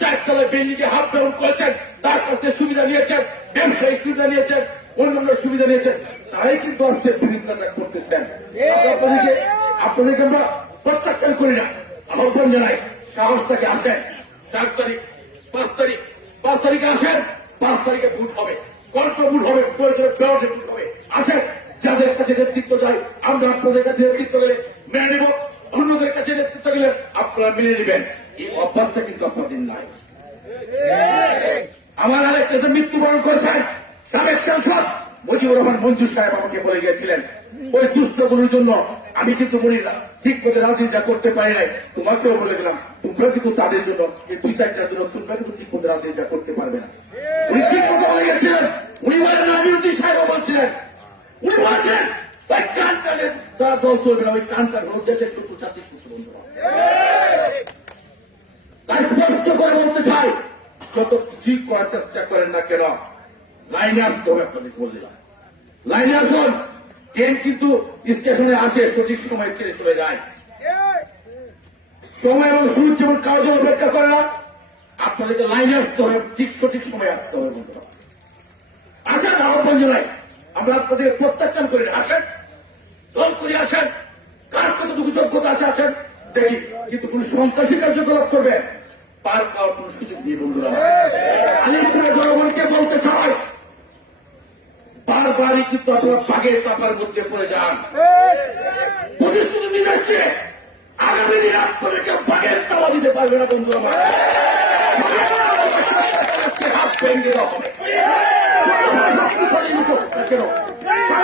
চারতলায় বেঞ্জিকে half down করেছেন তার কাছ থেকে সুবিধা নিয়েছেন ব্যবসায়িক সুবিধা নিয়েছেন অন্যান্য সুবিধা নিয়েছেন। তারাই কিন্তু আজকে বিরোধিতা করতেছেন। আপনাদেরকে আপনাদেরকে আমরা প্রত্যাখ্যান করি না আহ্বান জানাই সাহস থেকে আসেন। চার তারিখ পাঁচ তারিখ পাঁচ তারিখে আসেন পাঁচ তারিখে ভোট হবে। কন্ট্রো ভোট হবে প্রয়োজনে ব্যালটে ভোট হবে। আসেন যাদের কাছে নেতৃত্ব চাই আমরা আপনাদের কাছে নেতৃত্ব গেলে মেনে নেব। অন্যদের কাছে নেতৃত্ব গেলে আপনারা মেনে নেবেন। এই অভ্যাসটা কিন্তু আপনাদের নাই। আমার আরেকটা যে মৃত্যুবরণ করেছেন, সাবেক সাংসদ মুজিবুর রহমান মঞ্জুর সাহেব আমাকে বলে গিয়েছিলেন, ওই দুষ্টগুলোর জন্য আমি কিন্তু বলি ঠিক মতো রাজনীতিটা করতে পারি নাই। তোমাকেও বলে গেলাম তোমরা কিন্তু তাদের জন্য দুই চারটার জন্য তোমরা কিন্তু ঠিক মতো রাজনীতিটা করতে পারবে না। কান কানের তারা দল চলবে না ওই কান কান হল শুধু জাতির সুস্থ বন্ধু তাই স্পষ্ট করে বলতে চাই, যত ঠিক করার চেষ্টা করেন না কেন, লাইনে আসতে হবে আপনাদের বললাম লাইনে আসুন, ট্রেন কিন্তু স্টেশনে আসে, সঠিক সময় ছেড়ে চলে যায়। সময় এবং সুযোগ যেমন কারও জন্য অপেক্ষা করে না, আপনাদেরকে লাইনে আসতে হবে, ঠিক সঠিক সময় আসতে হবে আসেন আহ্বান জানাই আমরা আপনাদের প্রত্যাখ্যান করি। আসেন। দল করে আসেন। কার কতটুকু যোগ্যতা আছে আছেন দেখি, কিন্তু কোন সন্ত্রাসী কার্যকলাপ করবে? পার পাওয়ার কোন সুযোগ নেই, বন্ধুরা। আলিপুরের জনগণকে বলতে চাই, বারবারই কিন্তু আপনারা বাঘের কাপার মধ্যে পড়ে যান। প্রতিশ্রুতি দিয়ে যাচ্ছে। আগামী দিন আপনাদেরকে বাঘের তালা দিতে পারবে না, বন্ধুরা। হাত ভেঙে দেওয়া হবে কেন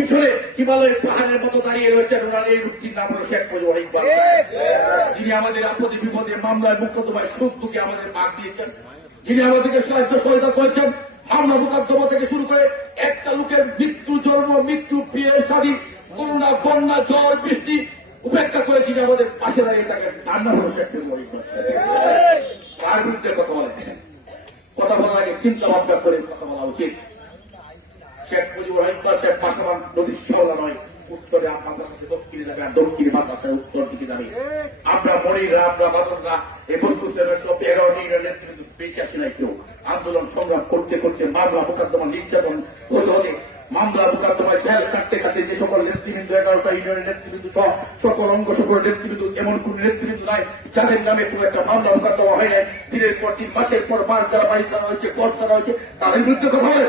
পিছনে হিমালয়ের পাহাড়ের মতো দাঁড়িয়ে রয়েছেন ওনার এই রূপটির নাম হল শেখ মুজিবুর ইকবাল যিনি আমাদের আপদে বিপদে মামলায় মুখ্যতমায় সুখ দুঃখে আমাদের ভাগ দিয়েছেন। যিনি আমাদেরকে সাহায্য সহায়তা করেছেন, মামলা মোকদ্দমা থেকে শুরু করে একটা লোকের মৃত্যু, জন্ম, মৃত্যু, বিয়ে, শাদী, করোনা, বন্যা ঝড় বৃষ্টি উপেক্ষা করে যিনি আমাদের পাশে দাঁড়িয়ে তাকে তার নাম হল শেখ মুজিবুর ইকবাল তার বিরুদ্ধে কথা বলেন কথা বলার আগে চিন্তা ভাবনা করে কথা বলা উচিত। রহমান শেখ নদীর সরলা নয়, উত্তরে কাছে দক্ষিণে যাবে আর দক্ষিণে বাতাসে উত্তর দিকে যাবে। আমরা মনিরা আমরা বাদনরা এই বন্ধুত্বের সব এগারোটি ইউনিয়নের কিন্তু বেশি আসি নাই কেউ। আন্দোলন সংগ্রাম করতে করতে মামলা মোকদ্দমা নির্যাতন হতে হতে মামলা মোকদ্দমায় জেল কাটতে কাটতে যে সকল নেতৃবৃন্দ, এগারোটা ইউনিয়নের নেতৃবৃন্দ সহ সকল অঙ্গ সকল নেতৃবৃন্দ, এমন কোন নেতৃবৃন্দ নাই যাদের নামে পুরো একটা মামলা মোকদ্দমা হয় নাই। দিনের পর দিন, মাসের পর মাস যারা বাড়ি চালা হয়েছে কর চালা হয়েছে, তাদের বিরুদ্ধে কথা বলে।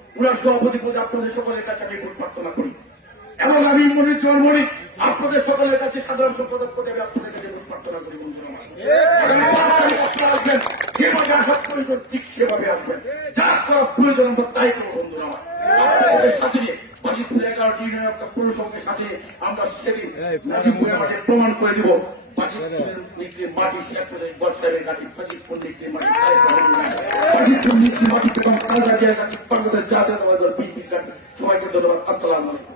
উনার সভাপতি পদে আপনাদের সকলের কাছে আমি ভোট প্রার্থনা করি। এবং আমি মনে চরমণি আপনাদের সকলের কাছে সাধারণ সম্পাদক পদে আমি আপনাদের কাছে ভোট প্রার্থনা করি যেভাবে আসার প্রয়োজন ঠিক সেভাবে আসবেন। যা করা প্রয়োজন আমরা তাই করব বন্ধুরা আমার। আপনাদের সাথে নিয়ে বাসিপুর এগারোটি ইউনিয়ন একটা সাথে আমরা সেদিন মাঠে প্রমাণ করে দিব। নিচে সাথে বছরের করে বর্ষাবের কাছে বাজিতপুর মাটি বাজিতপুর নিচে মাটি এবং কালরা জায়গা বাংলাদেশ জাতীয় দল বিএনপি সবাইকে ধন্যবাদ, আসসালাম আলাইকুম।